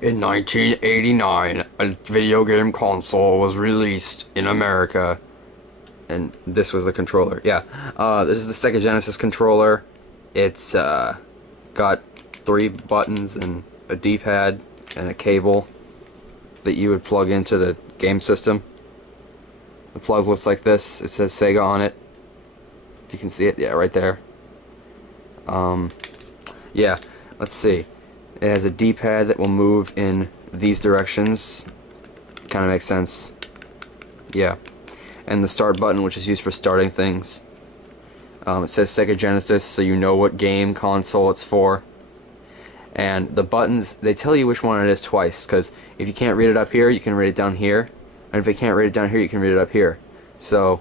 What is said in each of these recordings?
In 1989, a video game console was released in America, and this was the controller. Yeah, this is the Sega Genesis controller. It's got 3 buttons and a D-pad and a cable that you would plug into the game system. The plug looks like this. It says Sega on it. If you can see it, yeah, right there. Yeah, let's see. It has a D-pad that will move in these directions. Kind of makes sense. Yeah. And the start button, which is used for starting things. It says Sega Genesis, so you know what game console it's for. And the buttons, they tell you which one it is twice, because if you can't read it up here, you can read it down here. And if you can't read it down here, you can read it up here. So,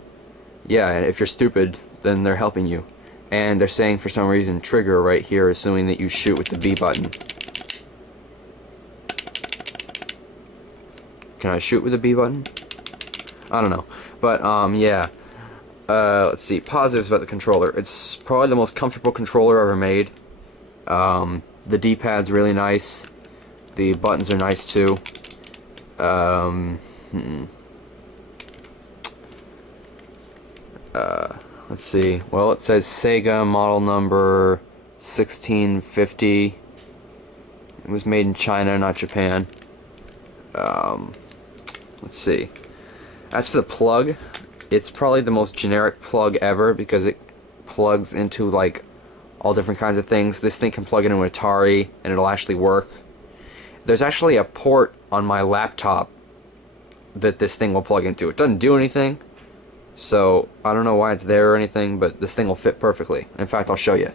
yeah, and if you're stupid, then they're helping you. And they're saying for some reason trigger right here, assuming that you shoot with the B button. Can I shoot with the B button? I don't know. But, yeah. Let's see. Positives about the controller. It's probably the most comfortable controller ever made. The D-pad's really nice. The buttons are nice, too. Let's see. Well, it says Sega model number 1650. It was made in China, not Japan. Let's see. As for the plug, it's probably the most generic plug ever because it plugs into like all different kinds of things. This thing can plug into an Atari and it'll actually work. There's actually a port on my laptop that this thing will plug into. It doesn't do anything, so I don't know why it's there or anything, but this thing will fit perfectly. In fact, I'll show you.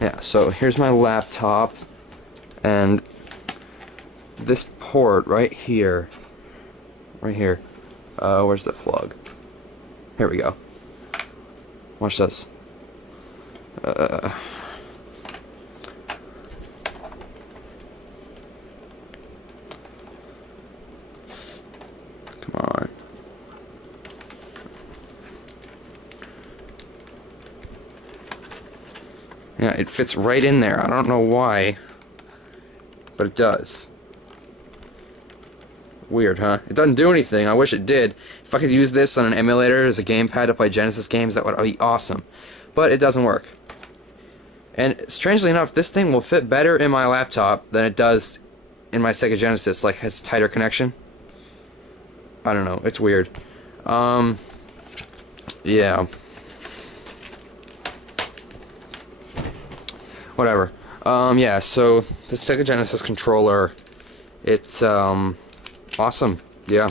Yeah, so here's my laptop, and this port right here, where's the plug? Here we go. Watch this. Come on. Yeah, it fits right in there. I don't know why, but it does. Weird, huh? It doesn't do anything. I wish it did. If I could use this on an emulator as a gamepad to play Genesis games, that would be awesome. But it doesn't work. And strangely enough, this thing will fit better in my laptop than it does in my Sega Genesis. Like, has tighter connection. I don't know. It's weird. Yeah. Whatever. Yeah, so the Sega Genesis controller, it's, awesome. Yeah.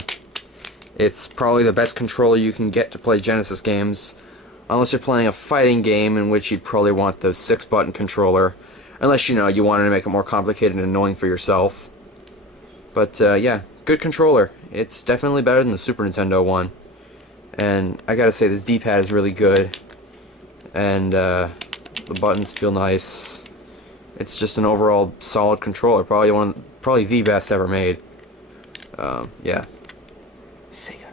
It's probably the best controller you can get to play Genesis games, unless you're playing a fighting game, in which you'd probably want the 6-button controller, unless, you know, you wanted to make it more complicated and annoying for yourself. But, yeah, good controller. It's definitely better than the Super Nintendo one. And I gotta say, this D-pad is really good. And, the buttons feel nice. It's just an overall solid controller. Probably the best ever made. Yeah. Sega.